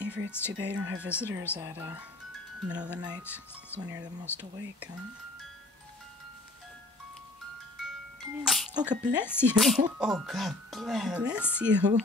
Avery, it's too bad you don't have visitors at middle of the night. It's when you're the most awake, huh? Yeah. Oh, God bless you. Oh, God bless. Bless you.